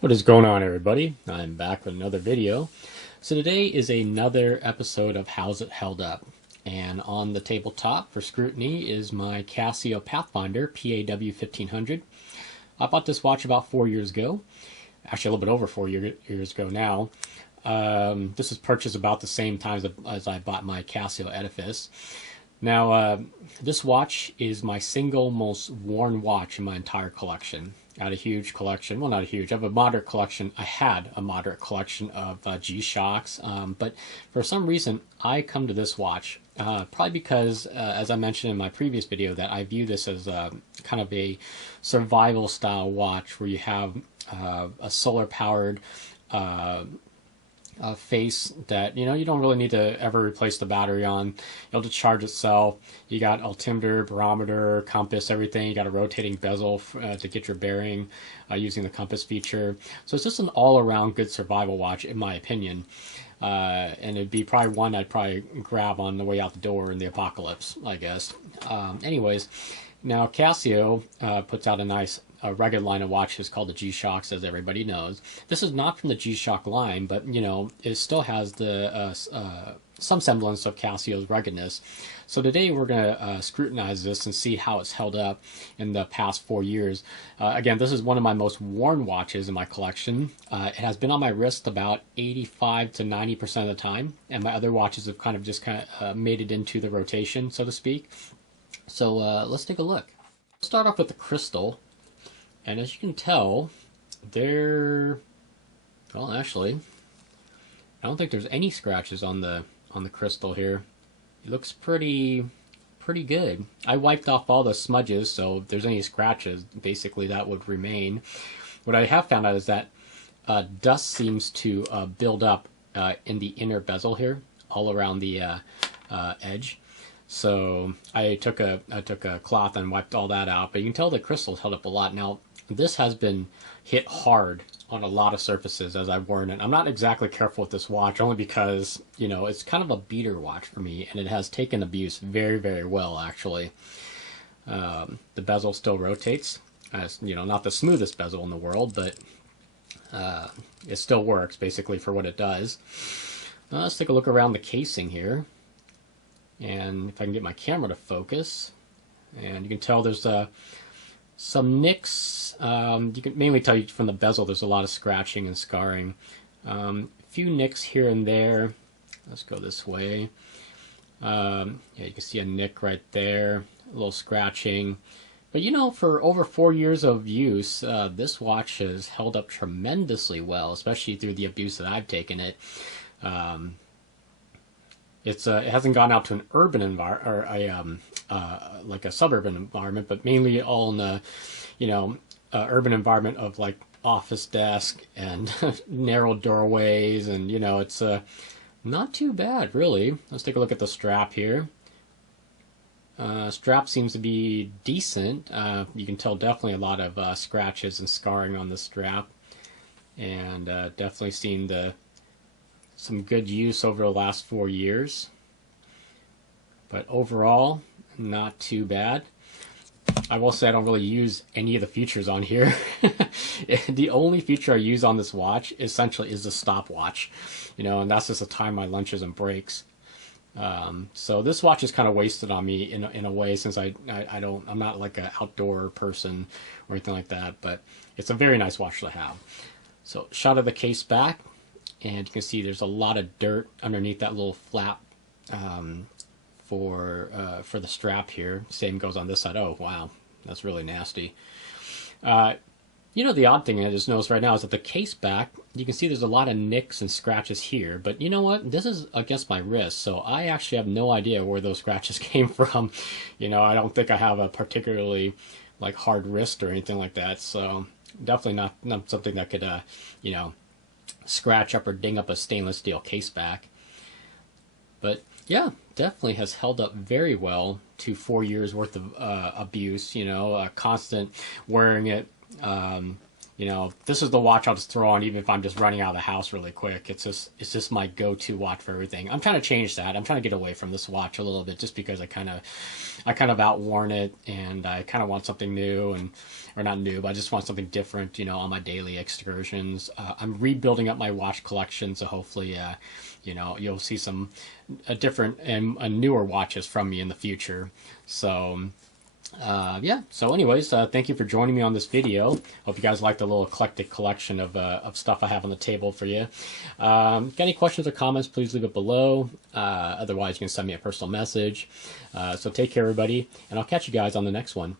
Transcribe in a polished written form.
What is going on, everybody? I'm back with another video. So today is another episode of How's It Held Up? And on the tabletop for scrutiny is my Casio Pathfinder PAW1500. I bought this watch about 4 years ago. Actually, a little bit over 4 years ago now. This was purchased about the same time as I bought my Casio Edifice. Now, this watch is my single most worn watch in my entire collection. I had a huge collection. Well, not a huge. I have a moderate collection. I had a moderate collection of G-Shocks. But for some reason, I come to this watch. Probably because, as I mentioned in my previous video, that I view this as kind of a survival style watch where you have a solar powered face that you don't really need to ever replace the battery on. It'll just charge itself. You got altimeter, barometer, compass, everything. You got a rotating bezel to get your bearing using the compass feature. So it's just an all-around good survival watch, in my opinion. And it'd be probably one I'd probably grab on the way out the door in the apocalypse, I guess. Anyways, now Casio puts out a nice rugged line of watches called the G-Shocks, as everybody knows. This is not from the G-Shock line, but it still has the some semblance of Casio's ruggedness. So today we're going to scrutinize this and see how it's held up in the past 4 years. Again, this is one of my most worn watches in my collection. It has been on my wrist about 85 to 90% of the time, and my other watches have kind of made it into the rotation, so to speak. So let's take a look. Let's start off with the crystal. And as you can tell, well, actually, I don't think there's any scratches on the crystal here. It looks pretty good. I wiped off all the smudges, so if there's any scratches, basically that would remain. What I have found out is that dust seems to build up in the inner bezel here, all around the edge. So I took a cloth and wiped all that out, but you can tell the crystal's held up a lot. Now, this has been hit hard on a lot of surfaces as I've worn it. I'm not exactly careful with this watch, only because, it's kind of a beater watch for me, and it has taken abuse very, very well, actually. The bezel still rotates. As, not the smoothest bezel in the world, but it still works, basically, for what it does. Let's take a look around the casing here. And if I can get my camera to focus, and you can tell there's some nicks. You can mainly tell from the bezel there's a lot of scratching and scarring. A few nicks here and there. Let's go this way. Yeah, you can see a nick right there, a little scratching. But for over 4 years of use, this watch has held up tremendously well, especially through the abuse that I've taken it. It hasn't gone out to an urban environment or like a suburban environment, but mainly all in a urban environment of like office desk and narrow doorways, and it's not too bad, really. Let's take a look at the strap here. Strap seems to be decent. You can tell definitely a lot of scratches and scarring on the strap, and definitely seen some good use over the last 4 years. But overall, not too bad. I will say I don't really use any of the features on here. The only feature I use on this watch essentially is the stopwatch, and that's just to time my lunches and breaks. So this watch is kind of wasted on me in a way, since I'm not like an outdoor person or anything like that, but it's a very nice watch to have. So shot of the case back, and you can see there's a lot of dirt underneath that little flap for the strap here. Same goes on this side. Oh, wow. That's really nasty. The odd thing I just noticed right now is that the case back, you can see there's a lot of nicks and scratches here. But you know what? This is against my wrist, so I actually have no idea where those scratches came from. I don't think I have a particularly like hard wrist or anything like that. So definitely not something that could, scratch up or ding up a stainless steel case back. But yeah, definitely has held up very well to 4 years worth of abuse, constant wearing it, you know, this is the watch I'll just throw on even if I'm just running out of the house really quick. It's just my go-to watch for everything. I'm trying to change that. I'm trying to get away from this watch a little bit just because I kind of outworn it, and I kind of want something new, and or not new, but I just want something different, you know, on my daily excursions. I'm rebuilding up my watch collection, so hopefully, you know, you'll see some different and newer watches from me in the future. So yeah, so anyways, thank you for joining me on this video. Hope you guys liked the little eclectic collection of stuff I have on the table for you. Got any questions or comments, please leave it below. Otherwise, you can send me a personal message. So take care, everybody, and I'll catch you guys on the next one.